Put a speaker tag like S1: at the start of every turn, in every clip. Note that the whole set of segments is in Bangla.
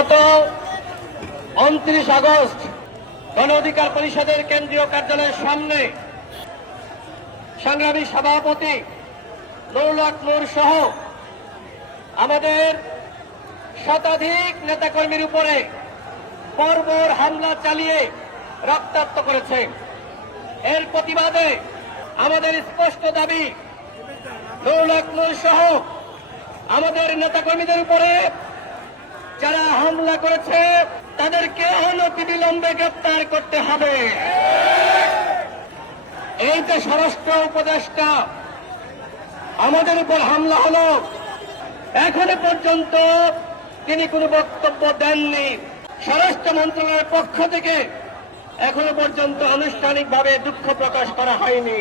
S1: গত উনত্রিশ আগস্ট গণ অধিকার পরিষদের কেন্দ্রীয় কার্যালয়ের সামনে সংগ্রামী সভাপতি নুরুল নূর সহ আমাদের শতাধিক নেতাকর্মীর উপরে বর্বর হামলা চালিয়ে রক্তাক্ত করেছে। এর প্রতিবাদে আমাদের স্পষ্ট দাবি, নুরুল নূর সহ আমাদের নেতাকর্মীদের উপরে হামলা করেছে তাদেরকে অনতিবিলম্বে গ্রেপ্তার করতে হবে। এই যে স্বরাষ্ট্র উপদেষ্টা, আমাদের উপর হামলা হলো, এখনও পর্যন্ত তিনি কোনো বক্তব্য দেননি। স্বরাষ্ট্র মন্ত্রণালয়ের পক্ষ থেকে এখনও পর্যন্ত আনুষ্ঠানিকভাবে দুঃখ প্রকাশ করা হয়নি।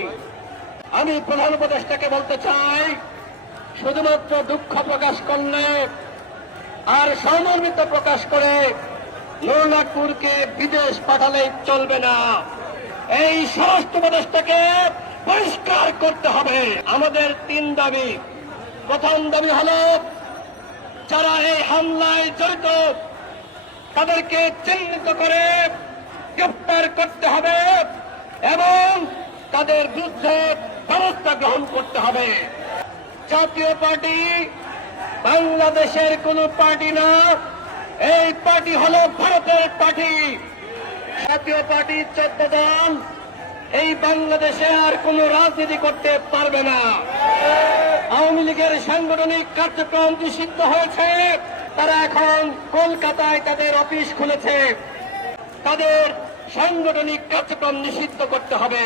S1: আমি প্রধান উপদেষ্টাকে বলতে চাই, শুধুমাত্র দুঃখ প্রকাশ করলে আর সমর্মিত প্রকাশ করে নুরনাগপুরকে বিদেশ পাঠালে চলবে না। এই স্বরাষ্ট্র উপদেষ্টাকে পরিষ্কার করতে হবে। আমাদের তিন দাবি। প্রথম দাবি হল, যারা এই হামলায় জড়িত, তাদেরকে চিহ্নিত করে গ্রেপ্তার করতে হবে এবং তাদের বিরুদ্ধে ব্যবস্থা গ্রহণ করতে হবে। জাতীয় পার্টি বাংলাদেশের কোন পার্টি না, এই পার্টি হল ভারতের পার্টি। জাতীয় পার্টি চোদ্দ দল এই বাংলাদেশে আর কোন রাজনীতি করতে পারবে না। আওয়ামী লীগের সাংগঠনিক কার্যক্রম নিষিদ্ধ হয়েছে, তারা এখন কলকাতায় তাদের অফিস খুলেছে। তাদের সাংগঠনিক কার্যক্রম নিষিদ্ধ করতে হবে।